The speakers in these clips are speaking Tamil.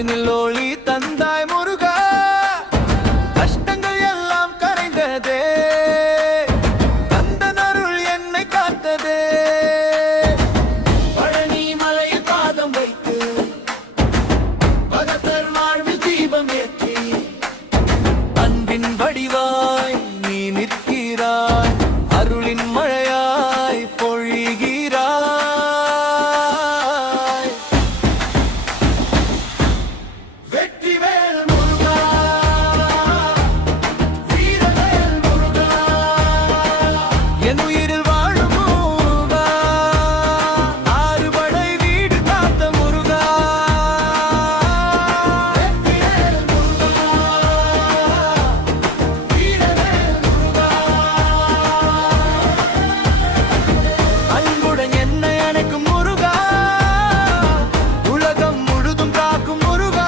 நெஞ்சினில் ஒளி தந்தாய் முருகா, கஷ்டங்கள் எல்லாம் கரைந்ததே, கந்தன் அருள் என்னை காத்ததே. பழனி மலையில் பாதம் வைத்து பகத்தர் வாழ்வில் தீபம் ஏற்றி அன்பின் வடிவாய் நீ நிற்கிறாய், அருளின் மழையாய் பொழிகிறாய். வெற்றிவேல் முருகா, வீரவேல் முருகா, என் உயிரில் வாழும் முருகா, ஆறுபடை வீடு காத்த முருகா. வெற்றிவேல் முருகா, வீரவேல் முருகா, அன்புடன் என்னை அணைக்கும் முருகா, உலகம் முழுதும் காக்கும் முருகா.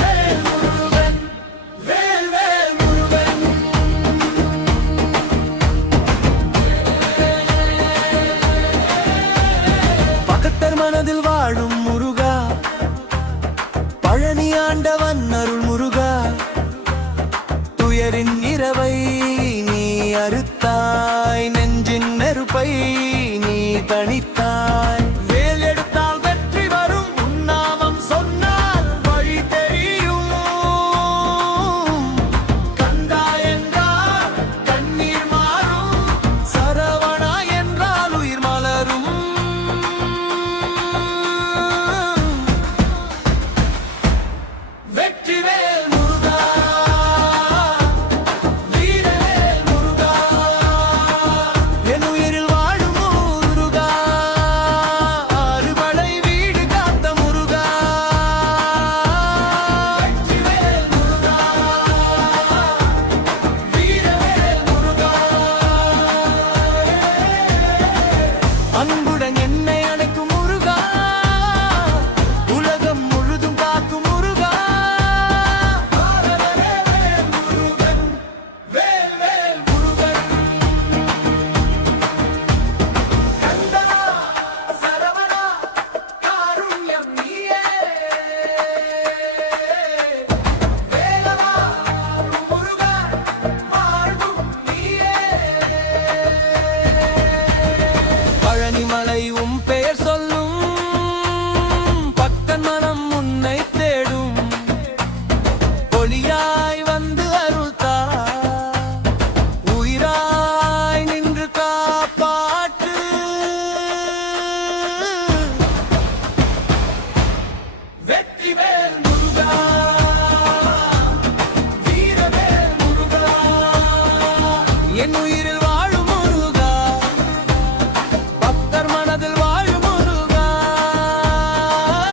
வேல் முருகன், வேல் வேல் முருகன். பகத்தர் மனதில் வாழும் முருகா, பழனி ஆண்டவன் அருள் முருகா, துயரின் இரவை நீ அறுத்தாய், நெஞ்சின் நெருப்பை நீ தணித்தாய். வேல் எடுத்தால் வெற்றி வரும், உன்னாமம் சொன்னால் வழி தெரியும். கந்தா என்றால் கண்ணீர் மாறும், சரவணா என்றால் உயிர் மலரும். வெற்றிவேல் முருகா, வீரவேல் முருகா, என் உயிரில் வாழும் முருகா, அறுபடை வீடு காத்த முருகா. வெற்றிவேல் முருகா, வீரவேல் முருகா, அன்புடன் என்னை அணைக்கும் முருகா, உலகம் முழுதும் காக்கும் முருகா. வேல் முருகன், வேல் வேல் முருகன், கந்தா சரவணா காருண்யம் நீயே, வேலவா முருகா வாழ்வும் நீயே. பழனிமலை உம் பெயர் சொல்லும், பக்தன் மனம் உன்னை தேடும், ஒளியாய் வந்து அருள் தா, உயிராய் நின்று காப்பாற்று. வெற்றிவேல் முருகா, வீரவேல் முருகா, என்